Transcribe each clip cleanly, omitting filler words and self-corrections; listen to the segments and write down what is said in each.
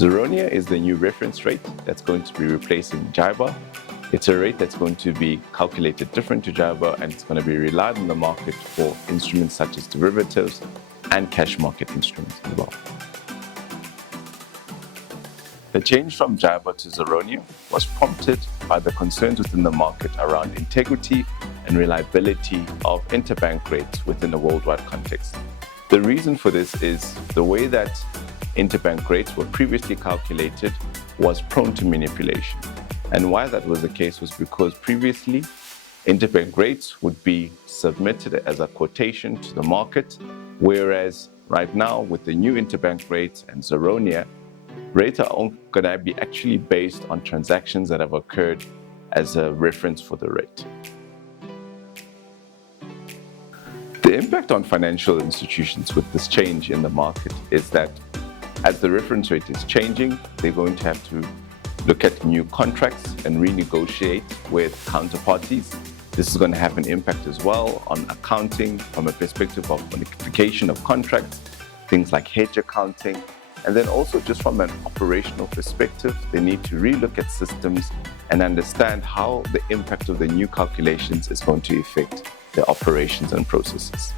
ZARONIA is the new reference rate that's going to be replacing JIBAR. It's a rate that's going to be calculated different to JIBAR, and it's going to be relied on the market for instruments such as derivatives and cash market instruments as well. The change from JIBAR to ZARONIA was prompted by the concerns within the market around integrity and reliability of interbank rates within a worldwide context. The reason for this is the way that interbank rates were previously calculated was prone to manipulation. And why that was the case was because previously interbank rates would be submitted as a quotation to the market, whereas right now with the new interbank rates and ZARONIA, rates are going to be actually based on transactions that have occurred as a reference for the rate. The impact on financial institutions with this change in the market is that as the reference rate is changing, they're going to have to look at new contracts and renegotiate with counterparties. This is going to have an impact as well on accounting from a perspective of modification of contracts, things like hedge accounting. And then also just from an operational perspective, they need to relook at systems and understand how the impact of the new calculations is going to affect their operations and processes.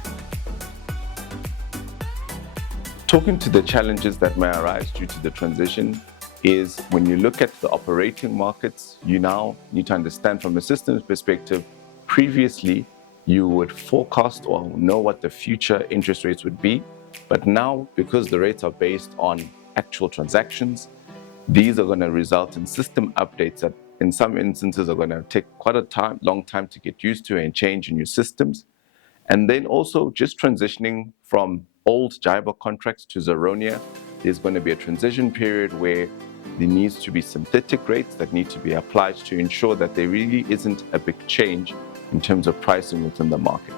Talking to the challenges that may arise due to the transition is when you look at the operating markets, you now need to understand from a systems perspective, previously you would forecast or know what the future interest rates would be. But now, because the rates are based on actual transactions, these are going to result in system updates that in some instances are going to take quite a long time to get used to and change in your systems. And then also just transitioning from old JIBAR contracts to ZARONIA, there's going to be a transition period where there needs to be synthetic rates that need to be applied to ensure that there really isn't a big change in terms of pricing within the market.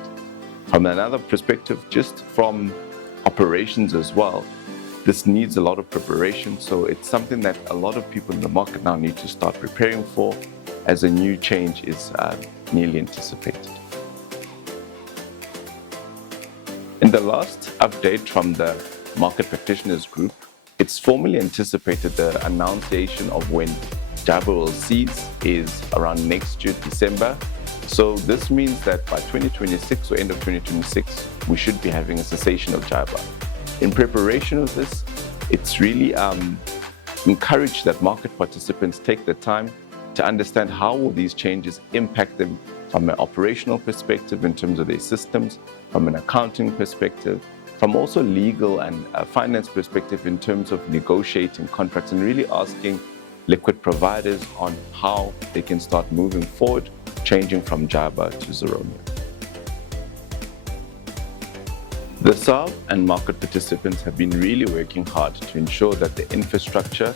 From another perspective, just from operations as well, this needs a lot of preparation, so it's something that a lot of people in the market now need to start preparing for as a new change is nearly anticipated. In the last update from the Market Practitioners Group, it's formally anticipated the annunciation of when JIBAR will cease is around next year, December. So this means that by 2026 or end of 2026, we should be having a cessation of JIBAR. In preparation of this, it's really encouraged that market participants take the time to understand how will these changes impact them from an operational perspective in terms of their systems, from an accounting perspective, from also legal and finance perspective in terms of negotiating contracts and really asking liquid providers on how they can start moving forward, changing from JIBAR to ZARONIA. The SARB and market participants have been really working hard to ensure that the infrastructure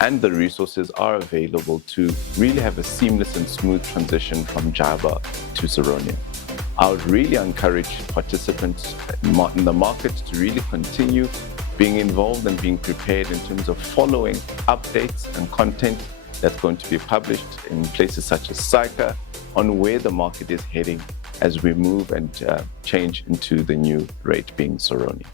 and the resources are available to really have a seamless and smooth transition from JIBAR to ZARONIA. I would really encourage participants in the market to really continue being involved and being prepared in terms of following updates and content that's going to be published in places such as SAICA on where the market is heading as we move and change into the new rate being ZARONIA.